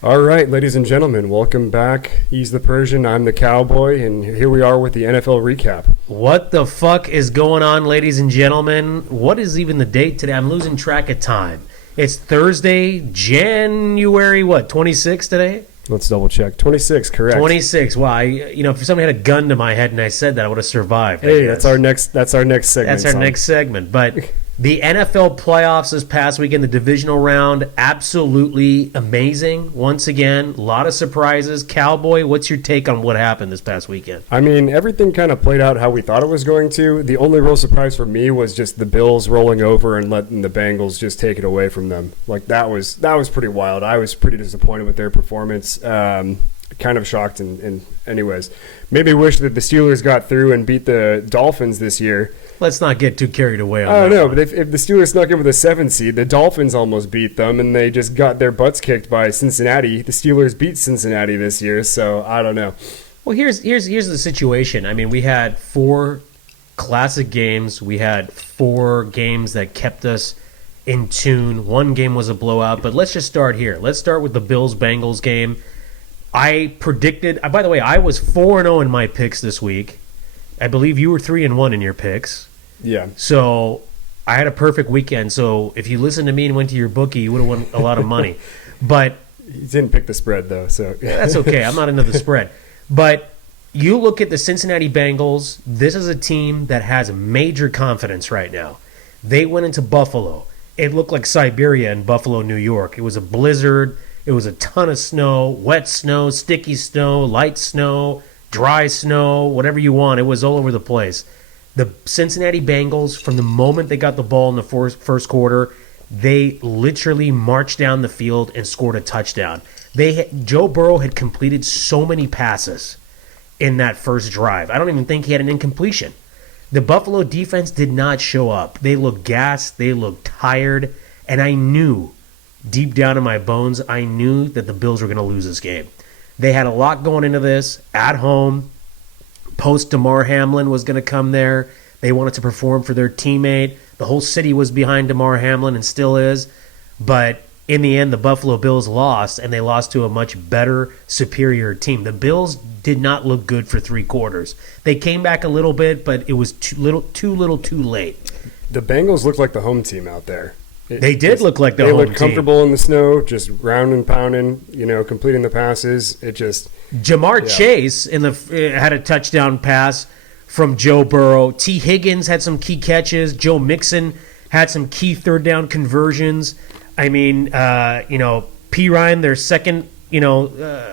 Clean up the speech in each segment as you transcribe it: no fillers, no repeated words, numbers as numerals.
All right, ladies and gentlemen, welcome back. He's the Persian, I'm the Cowboy, and here we are with the NFL recap. What the fuck is going on, ladies and gentlemen? What is even the date today? I'm losing track of time. It's Thursday, January, 26 today? Let's double check. 26, correct. 26. Wow, if somebody had a gun to my head and I said that, I would have survived. Hey, that's our next segment. That's our next segment. But the NFL playoffs this past weekend, the divisional round, absolutely amazing. Once again, a lot of surprises. Cowboy, what's your take on what happened this past weekend? I mean, everything kind of played out how we thought it was going to. The only real surprise for me was just the Bills rolling over and letting the Bengals just take it away from them. Like, that was pretty wild. I was pretty disappointed with their performance. Kind of shocked and anyways. Maybe wish that the Steelers got through and beat the Dolphins this year. Let's not get too carried away on I don't that know, one. but if the Steelers snuck in with a 7 seed, the Dolphins almost beat them, and they just got their butts kicked by Cincinnati. The Steelers beat Cincinnati this year, so I don't know. Well, here's the situation. I mean, we had 4 classic games. We had 4 games that kept us in tune. One game was a blowout, but let's just start here. Let's start with the Bills-Bengals game. I predicted. By the way, I was 4-0 in my picks this week. I believe you were 3-1 in your picks. Yeah. So I had a perfect weekend. So if you listened to me and went to your bookie, you would have won a lot of money. But He didn't pick the spread, though, so. that's okay. I'm not into the spread. But you look at the Cincinnati Bengals. This is a team that has major confidence right now. They went into Buffalo. It looked like Siberia in Buffalo, New York. It was a blizzard. It was a ton of snow, wet snow, sticky snow, light snow, dry snow, whatever you want. It was all over the place. The Cincinnati Bengals, from the moment they got the ball in the first quarter, they literally marched down the field and scored a touchdown. Joe Burrow had completed so many passes in that first drive. I don't even think he had an incompletion. The Buffalo defense did not show up. They looked gassed. They looked tired. And I knew, deep down in my bones, I knew that the Bills were going to lose this game. They had a lot going into this at home. Post Damar Hamlin was going to come there. They wanted to perform for their teammate. The whole city was behind Damar Hamlin and still is. But in the end, the Buffalo Bills lost, and they lost to a much better, superior team. The Bills did not look good for 3 quarters. They came back a little bit, but it was too little, too late. The Bengals looked like the home team out there. They did look like the home team. They looked comfortable in the snow, just round and pounding, completing the passes. It just... Jamar Chase had a touchdown pass from Joe Burrow. T. Higgins had some key catches. Joe Mixon had some key third down conversions. I mean, P. Ryan, their second,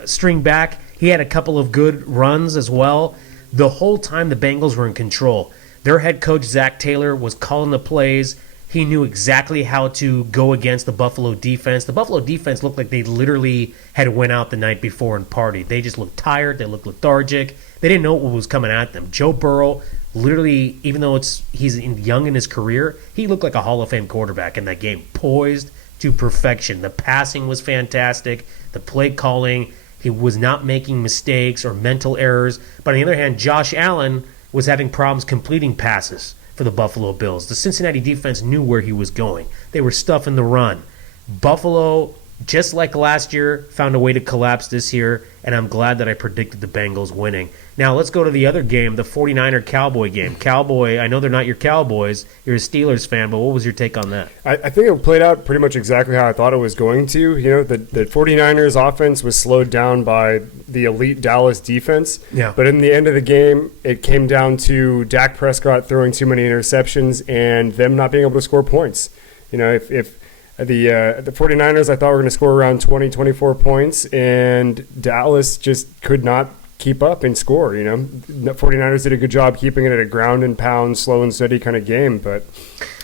string back, he had a couple of good runs as well. The whole time the Bengals were in control. Their head coach, Zach Taylor, was calling the plays. He knew exactly how to go against the Buffalo defense. The Buffalo defense looked like they literally had went out the night before and partied. They just looked tired. They looked lethargic. They didn't know what was coming at them. Joe Burrow, literally, even though he's young in his career, he looked like a Hall of Fame quarterback in that game, poised to perfection. The passing was fantastic. The play calling, he was not making mistakes or mental errors. But on the other hand, Josh Allen was having problems completing passes for the Buffalo Bills. The Cincinnati defense knew where he was going. They were stuffing the run. Buffalo, just like last year, found a way to collapse this year, and I'm glad that I predicted the Bengals winning. Now, let's go to the other game, the 49er-Cowboy game. Cowboy, I know they're not your Cowboys. You're a Steelers fan, but what was your take on that? I think it played out pretty much exactly how I thought it was going to. The 49ers offense was slowed down by the elite Dallas defense. Yeah. But in the end of the game, it came down to Dak Prescott throwing too many interceptions and them not being able to score points. If the 49ers, I thought were going to score around 20, 24 points, and Dallas just could not keep up and score. The 49ers did a good job keeping it at a ground and pound, slow and steady kind of game. But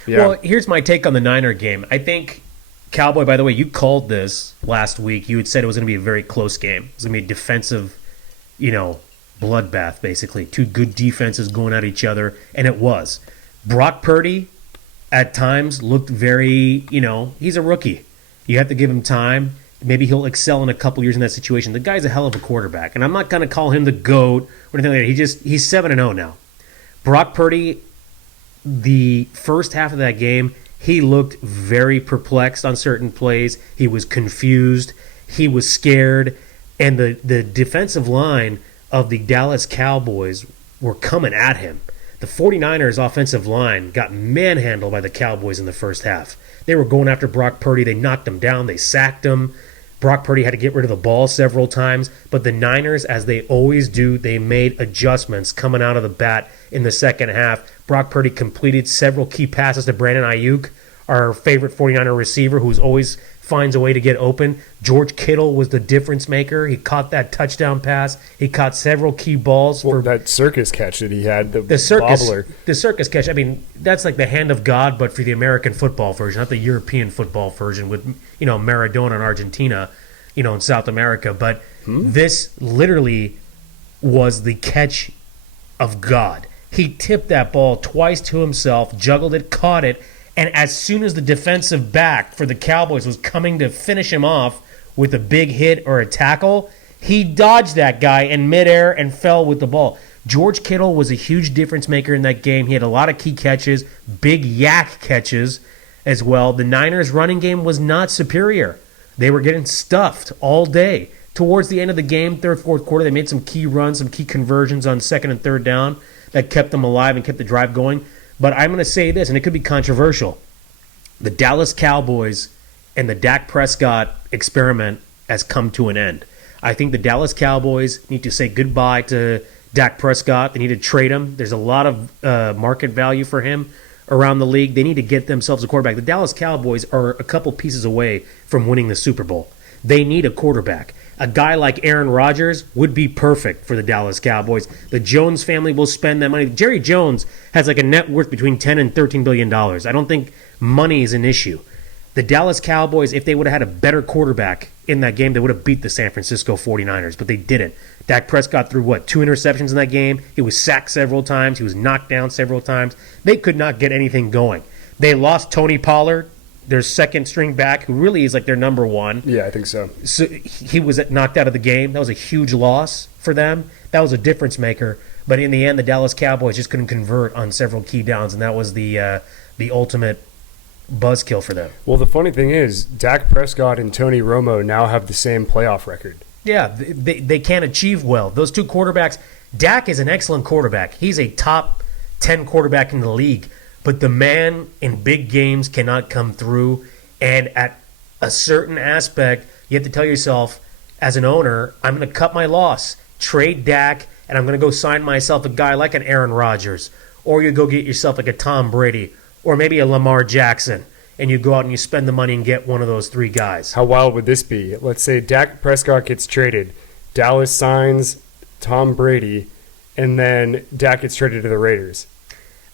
yeah. Well, here's my take on the Niner game. I think Cowboy, by the way, you called this last week. You had said it was going to be a very close game. It was going to be a defensive, bloodbath, basically. 2 good defenses going at each other, and it was. Brock Purdy, at times, looked very, he's a rookie. You have to give him time. Maybe he'll excel in a couple years in that situation. The guy's a hell of a quarterback, and I'm not going to call him the GOAT or anything like that. He's 7-0 now. Brock Purdy, the first half of that game, he looked very perplexed on certain plays. He was confused. He was scared, and the defensive line of the Dallas Cowboys were coming at him. The 49ers offensive line got manhandled by the Cowboys in the first half. They were going after Brock Purdy. They knocked him down. They sacked him. Brock Purdy had to get rid of the ball several times. But the Niners, as they always do, they made adjustments coming out of the bat in the second half. Brock Purdy completed several key passes to Brandon Ayuk, our favorite 49er receiver, who's always finds a way to get open. George Kittle was the difference maker. He caught that touchdown pass. He caught several key balls. Well, that circus catch that he had, the circus, bobbler. the circus catch. I mean, that's like the hand of God, but for the American football version, not the European football version with Maradona in Argentina, in South America. But this literally was the catch of God. He tipped that ball twice to himself, juggled it, caught it. And as soon as the defensive back for the Cowboys was coming to finish him off with a big hit or a tackle, he dodged that guy in midair and fell with the ball. George Kittle was a huge difference maker in that game. He had a lot of key catches, big yak catches as well. The Niners' running game was not superior. They were getting stuffed all day. Towards the end of the game, third, fourth quarter, they made some key runs, some key conversions on second and third down that kept them alive and kept the drive going. But I'm going to say this, and it could be controversial. The Dallas Cowboys and the Dak Prescott experiment has come to an end. I think the Dallas Cowboys need to say goodbye to Dak Prescott. They need to trade him. There's a lot of market value for him around the league. They need to get themselves a quarterback. The Dallas Cowboys are a couple pieces away from winning the Super Bowl. They need a quarterback. A guy like Aaron Rodgers would be perfect for the Dallas Cowboys. The Jones family will spend that money. Jerry Jones has like a net worth between $10 and $13 billion. I don't think money is an issue. The Dallas Cowboys, if they would have had a better quarterback in that game, they would have beat the San Francisco 49ers, but they didn't. Dak Prescott threw, 2 interceptions in that game? He was sacked several times. He was knocked down several times. They could not get anything going. They lost Tony Pollard, their second string back, who really is like their number one. Yeah, I think so. So he was knocked out of the game. That was a huge loss for them. That was a difference maker. But in the end, the Dallas Cowboys just couldn't convert on several key downs, and that was the ultimate buzzkill for them. Well, the funny thing is, Dak Prescott and Tony Romo now have the same playoff record. Yeah, they can't achieve well. Those two quarterbacks, Dak is an excellent quarterback. He's a top 10 quarterback in the league. But the man in big games cannot come through. And at a certain aspect, you have to tell yourself, as an owner, I'm going to cut my loss, trade Dak, and I'm going to go sign myself a guy like an Aaron Rodgers. Or you go get yourself like a Tom Brady, or maybe a Lamar Jackson, and you go out and you spend the money and get one of those three guys. How wild would this be? Let's say Dak Prescott gets traded, Dallas signs Tom Brady, and then Dak gets traded to the Raiders.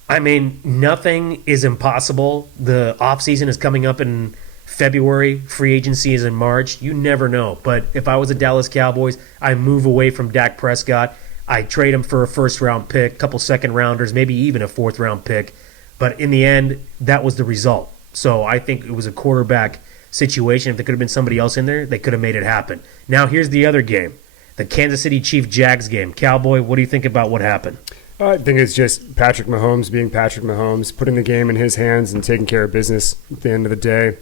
I mean, nothing is impossible. The offseason is coming up in February. Free agency is in March. You never know. But if I was the Dallas Cowboys, I move away from Dak Prescott. I trade him for a first-round pick, a couple second-rounders, maybe even a fourth-round pick. But in the end, that was the result. So I think it was a quarterback situation. If there could have been somebody else in there, they could have made it happen. Now here's the other game, the Kansas City Chiefs-Jags game. Cowboy, what do you think about what happened? I think it's just Patrick Mahomes being Patrick Mahomes, putting the game in his hands and taking care of business at the end of the day.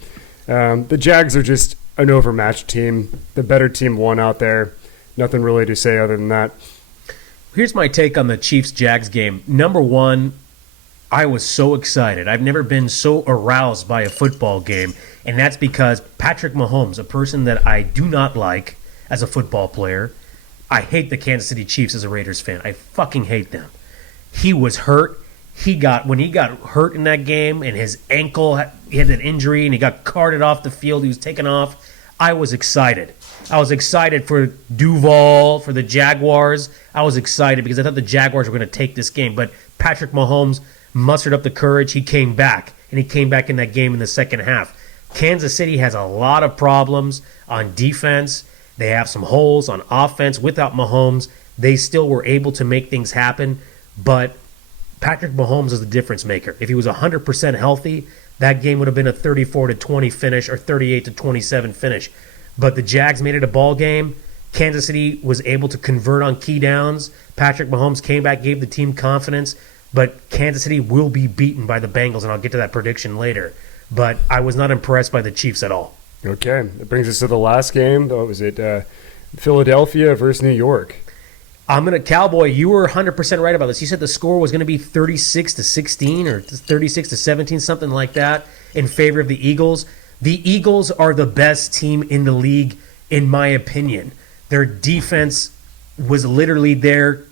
The Jags are just an overmatched team. The better team won out there. Nothing really to say other than that. Here's my take on the Chiefs-Jags game. Number one, I was so excited. I've never been so aroused by a football game, and that's because Patrick Mahomes, a person that I do not like as a football player, I hate the Kansas City Chiefs as a Raiders fan. I fucking hate them. He was hurt. When he got hurt in that game and his ankle, he had an injury and he got carted off the field, he was taken off, I was excited. I was excited for Duval, for the Jaguars. I was excited because I thought the Jaguars were going to take this game. But Patrick Mahomes mustered up the courage. He came back, and he came back in that game in the second half. Kansas City has a lot of problems on defense. They have some holes on offense. Without Mahomes, they still were able to make things happen. But Patrick Mahomes is the difference maker. If he was 100% healthy, that game would have been a 34-20 finish or 38-27 finish. But the Jags made it a ball game. Kansas City was able to convert on key downs. Patrick Mahomes came back, gave the team confidence. But Kansas City will be beaten by the Bengals, and I'll get to that prediction later. But I was not impressed by the Chiefs at all. Okay, that brings us to the last game. What was it? Philadelphia versus New York. Cowboy, you were 100% right about this. You said the score was going to be 36-16 or 36-17, something like that, in favor of the Eagles. The Eagles are the best team in the league, in my opinion. Their defense was literally there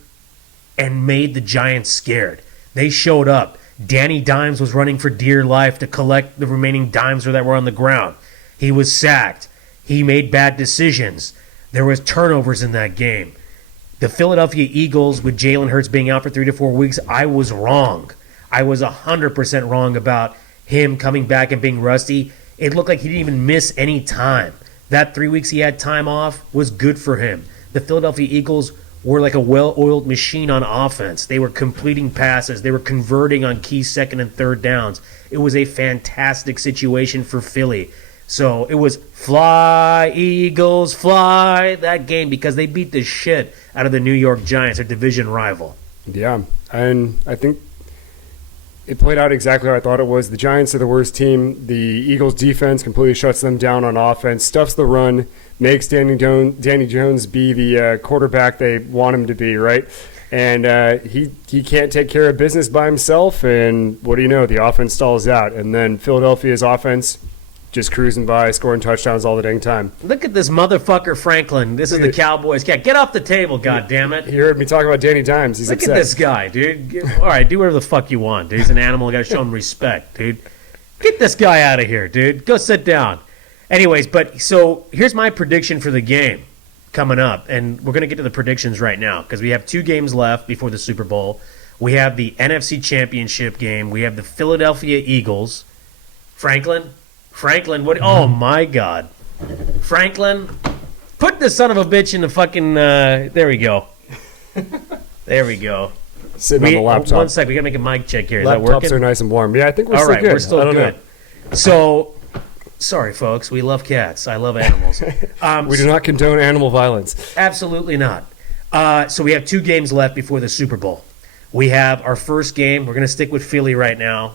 and made the Giants scared. They showed up. Danny Dimes was running for dear life to collect the remaining dimes that were on the ground. He was sacked. He made bad decisions. There was turnovers in that game. The Philadelphia Eagles, with Jalen Hurts being out for 3 to 4 weeks, I was wrong. I was 100% wrong about him coming back and being rusty. It looked like he didn't even miss any time. That 3 weeks he had time off was good for him. The Philadelphia Eagles were like a well-oiled machine on offense. They were completing passes. They were converting on key second and third downs. It was a fantastic situation for Philly. So it was fly, Eagles, fly, that game, because they beat the shit out of the New York Giants, their division rival. Yeah, and I think it played out exactly how I thought it was. The Giants are the worst team. The Eagles' defense completely shuts them down on offense, stuffs the run, makes Danny Jones be the quarterback they want him to be, right? And he can't take care of business by himself, and what do you know? The offense stalls out. And then Philadelphia's offense just cruising by, scoring touchdowns all the dang time. Look at this motherfucker, Franklin. This is the Cowboys cat. Get off the table, goddammit. He heard me talking about Danny Dimes. He's Look upset. at this guy, dude. All right, do whatever the fuck you want, dude. He's an animal. You got to show him respect, dude. Get this guy out of here, dude. Go sit down. Anyways, so here's my prediction for the game coming up. And we're going to get to the predictions right now because we have 2 games left before the Super Bowl. We have the NFC Championship game. We have the Philadelphia Eagles. Franklin, what? Oh, my God. Franklin, put this son of a bitch in the fucking, there we go. There we go. Sitting on the laptop. 1 sec, we got to make a mic check here. Is that Laptops working? are nice and warm. Yeah, I think we're All still right, good. we're still I don't good. know. So, sorry, folks. We love cats. I love animals. We do not condone animal violence. Absolutely not. So we have 2 games left before the Super Bowl. We have our first game. We're going to stick with Philly right now.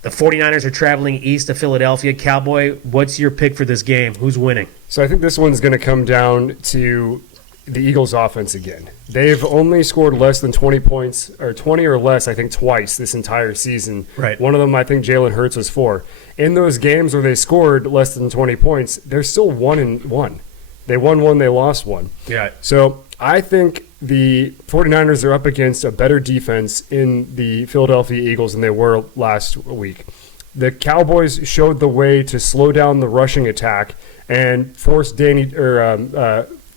The 49ers are traveling east to Philadelphia. Cowboy, what's your pick for this game? Who's winning? So I think this one's going to come down to the Eagles' offense again. They've only scored less than 20 points, or 20 or less, I think, twice this entire season. Right. One of them, I think, Jalen Hurts was 4. In those games where they scored less than 20 points, they're still 1-1. They won 1, they lost 1. Yeah. So I think the 49ers are up against a better defense in the Philadelphia Eagles than they were last week. The Cowboys showed the way to slow down the rushing attack and force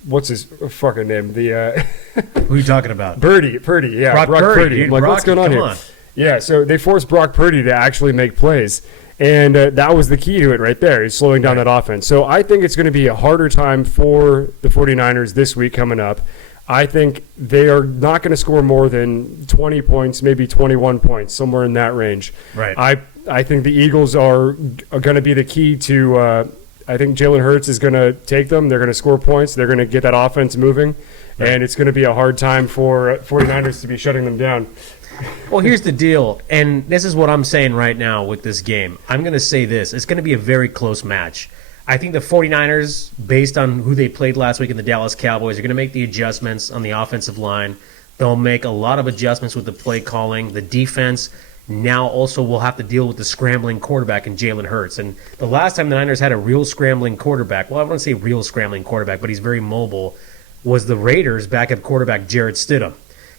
what's his fucking name? Who are you talking about? Purdy, yeah. Brock Purdy. I'm Dude, like, what's going on come here? on. Yeah, so they forced Brock Purdy to actually make plays. And that was the key to it right there, is slowing down that offense. So I think it's going to be a harder time for the 49ers this week coming up. I think they are not going to score more than 20 points, maybe 21 points, somewhere in that range. Right. I think the Eagles are going to be the key to I think Jalen Hurts is going to take them. They're going to score points. They're going to get that offense moving. Right. And it's going to be a hard time for 49ers to be shutting them down. Well, here's the deal, and this is what I'm saying right now with this game. I'm going to say this. It's going to be a very close match. I think the 49ers, based on who they played last week in the Dallas Cowboys, are going to make the adjustments on the offensive line. They'll make a lot of adjustments with the play calling. The defense now also will have to deal with the scrambling quarterback in Jalen Hurts. And the last time the Niners had a real scrambling quarterback, well, I wouldn't say real scrambling quarterback, but he's very mobile, was the Raiders' backup quarterback, Jarrett Stidham.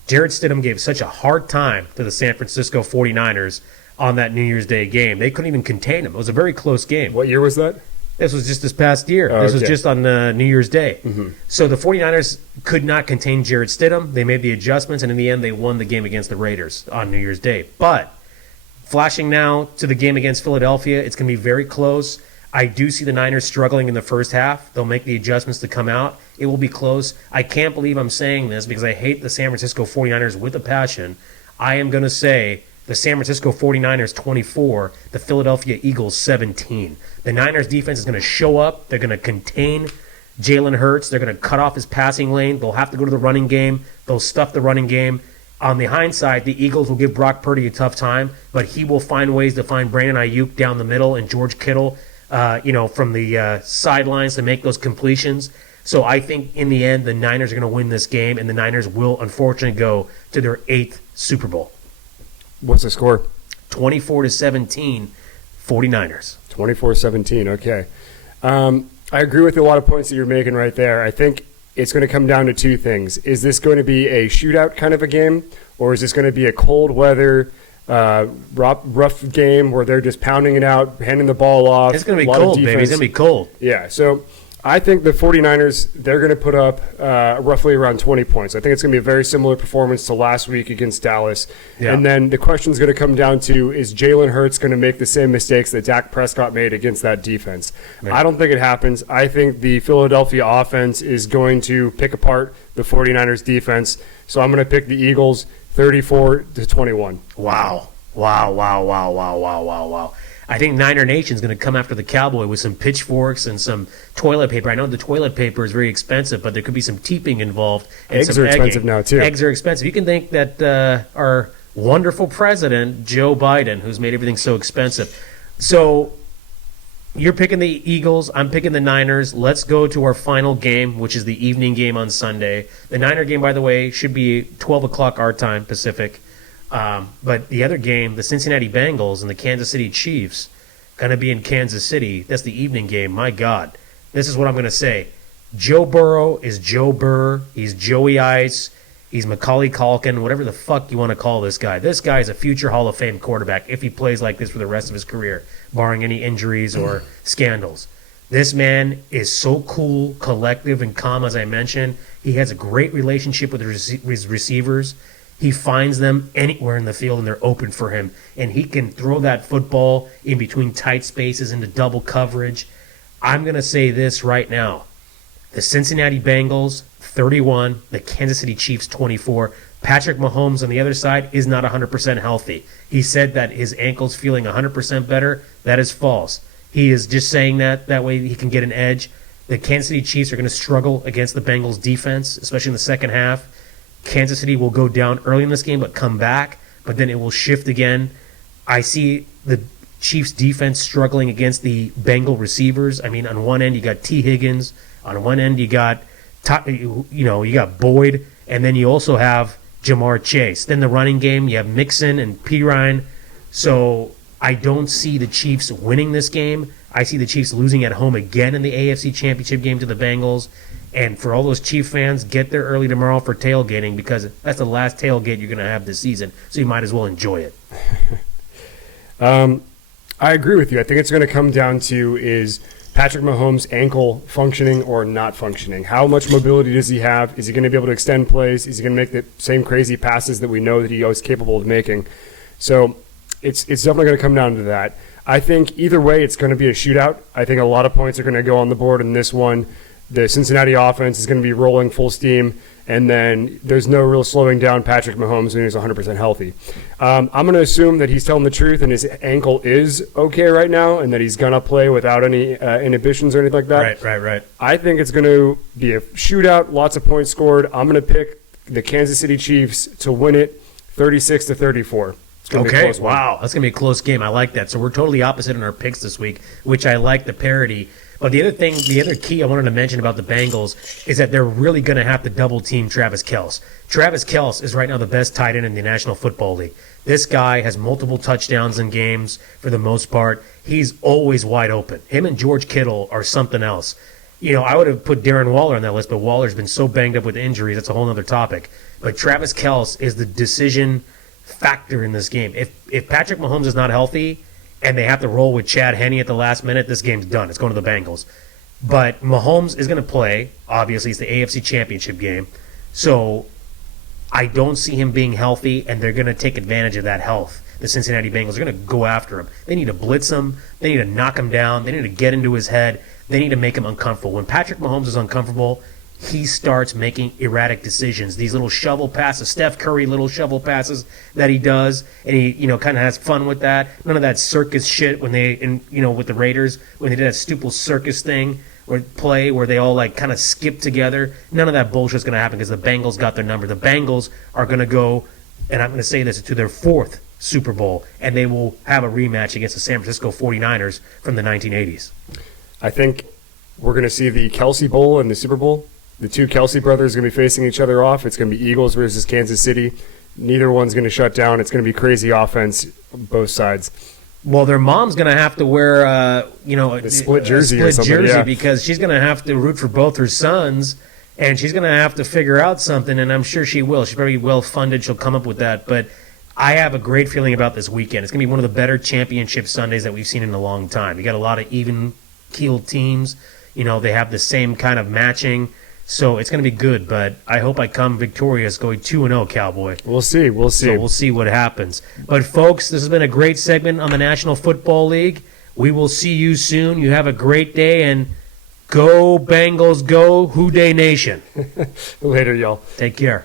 Jarrett Stidham gave such a hard time to the San Francisco 49ers on that New Year's Day game. They couldn't even contain him. It was a very close game. What year was that? This was just this past year. This was just on New Year's Day. Mm-hmm. So the 49ers could not contain Jarrett Stidham. They made the adjustments, and in the end, they won the game against the Raiders on New Year's Day. But flashing now to the game against Philadelphia, it's going to be very close. I do see the Niners struggling in the first half. They'll make the adjustments to come out. It will be close. I can't believe I'm saying this because I hate the San Francisco 49ers with a passion. I am going to say the San Francisco 49ers 24, the Philadelphia Eagles 17. The Niners defense is going to show up. They're going to contain Jalen Hurts. They're going to cut off his passing lane. They'll have to go to the running game. They'll stuff the running game. On the hindsight, the Eagles will give Brock Purdy a tough time, but he will find ways to find Brandon Ayuk down the middle and George Kittle from the sidelines to make those completions. So I think in the end, the Niners are going to win this game, and the Niners will unfortunately go to their 8th Super Bowl. What's the score? 24-17, 49ers. 24-17, okay. I agree with a lot of points that you're making right there. I think it's going to come down to two things. Is this going to be a shootout kind of a game, or is this going to be a cold weather, rough game where they're just pounding it out, handing the ball off? It's going to be cold, baby. It's going to be cold. Yeah, so I think the 49ers, they're going to put up roughly around 20 points. I think it's going to be a very similar performance to last week against Dallas. Yeah. And then the question is going to come down to, is Jalen Hurts going to make the same mistakes that Dak Prescott made against that defense? Man. I don't think it happens. I think the Philadelphia offense is going to pick apart the 49ers defense. So I'm going to pick the Eagles 34-21. Wow. I think Niner Nation's going to come after the Cowboy with some pitchforks and some toilet paper. I know the toilet paper is very expensive, but there could be some teeping involved. And Eggs some are expensive egging. now, too. Eggs are expensive. You can think that our wonderful president, Joe Biden, who's made everything so expensive. So you're picking the Eagles. I'm picking the Niners. Let's go to our final game, which is the evening game on Sunday. The Niner game, by the way, should be 12 o'clock our time, Pacific. But the other game, the Cincinnati Bengals and the Kansas City Chiefs, going to be in Kansas City. That's the evening game. My God. This is what I'm going to say. Joe Burrow is Joe Burr. He's Joey Ice. He's Macaulay Culkin, whatever the fuck you want to call this guy. This guy is a future Hall of Fame quarterback if he plays like this for the rest of his career, barring any injuries or scandals. This man is so cool, collective, and calm, as I mentioned. He has a great relationship with his receivers. He finds them anywhere in the field, and they're open for him. And he can throw that football in between tight spaces into double coverage. I'm going to say this right now. The Cincinnati Bengals, 31. The Kansas City Chiefs, 24. Patrick Mahomes on the other side is not 100% healthy. He said that his ankle's feeling 100% better. That is false. He is just saying that way he can get an edge. The Kansas City Chiefs are going to struggle against the Bengals defense, especially in the second half. Kansas City will go down early in this game but come back, but then it will shift again. I see the Chiefs defense struggling against the Bengal receivers. I mean, on one end you got T. Higgins, on one end you got Boyd, and then you also have Jamar Chase. Then the running game, you have Mixon and Pirine. So I don't see the Chiefs winning this game. I see the Chiefs losing at home again in the AFC Championship game to the Bengals. And for all those Chief fans, get there early tomorrow for tailgating, because that's the last tailgate you're going to have this season, so you might as well enjoy it. I agree with you. I think it's going to come down to, is Patrick Mahomes' ankle functioning or not functioning? How much mobility does he have? Is he going to be able to extend plays? Is he going to make the same crazy passes that we know that he is capable of making? So it's definitely going to come down to that. I think either way, it's going to be a shootout. I think a lot of points are going to go on the board in this one. The Cincinnati offense is going to be rolling full steam, and then there's no real slowing down Patrick Mahomes when he's 100% healthy. I'm going to assume that he's telling the truth and his ankle is okay right now, and that he's going to play without any inhibitions or anything like that. Right. I think it's going to be a shootout, lots of points scored. I'm going to pick the Kansas City Chiefs to win it 36-34. Okay, wow. That's going to be a close game. I like that. So we're totally opposite in our picks this week, which I like the parity. But the other key I wanted to mention about the Bengals is that they're really going to have to double team Travis Kelce. Travis Kelce is right now the best tight end in the National Football League. This guy has multiple touchdowns in games for the most part. He's always wide open. Him and George Kittle are something else. You know, I would have put Darren Waller on that list, but Waller's been so banged up with injuries, that's a whole other topic. But Travis Kelce is the decision factor in this game. If Patrick Mahomes is not healthy and they have to roll with Chad Henne at the last minute, this game's done. It's going to the Bengals. But Mahomes is going to play. Obviously, it's the AFC Championship game. So I don't see him being healthy, and they're going to take advantage of that health. The Cincinnati Bengals are going to go after him. They need to blitz him. They need to knock him down. They need to get into his head. They need to make him uncomfortable. When Patrick Mahomes is uncomfortable, he starts making erratic decisions. These little shovel passes, Steph Curry little shovel passes that he does, and he, kind of has fun with that. None of that circus shit when they, with the Raiders, when they did that stupid circus thing or play where they all kind of skip together. None of that bullshit is going to happen because the Bengals got their number. The Bengals are going to go, and I'm going to say this, to their 4th Super Bowl, and they will have a rematch against the San Francisco 49ers from the 1980s. I think we're going to see the Kelsey Bowl in the Super Bowl. The two Kelsey brothers are going to be facing each other off. It's going to be Eagles versus Kansas City. Neither one's going to shut down. It's going to be crazy offense on both sides. Well, their mom's going to have to wear, a split jersey a or split something, jersey yeah. because she's going to have to root for both her sons, and she's going to have to figure out something, and I'm sure she will. She's very well-funded. She'll come up with that. But I have a great feeling about this weekend. It's going to be one of the better championship Sundays that we've seen in a long time. You got a lot of even-keeled teams. They have the same kind of matching. So it's going to be good, but I hope I come victorious going 2-0, Cowboy. We'll see. So we'll see what happens. But, folks, this has been a great segment on the National Football League. We will see you soon. You have a great day, and go Bengals, go Who Dey Nation. Later, y'all. Take care.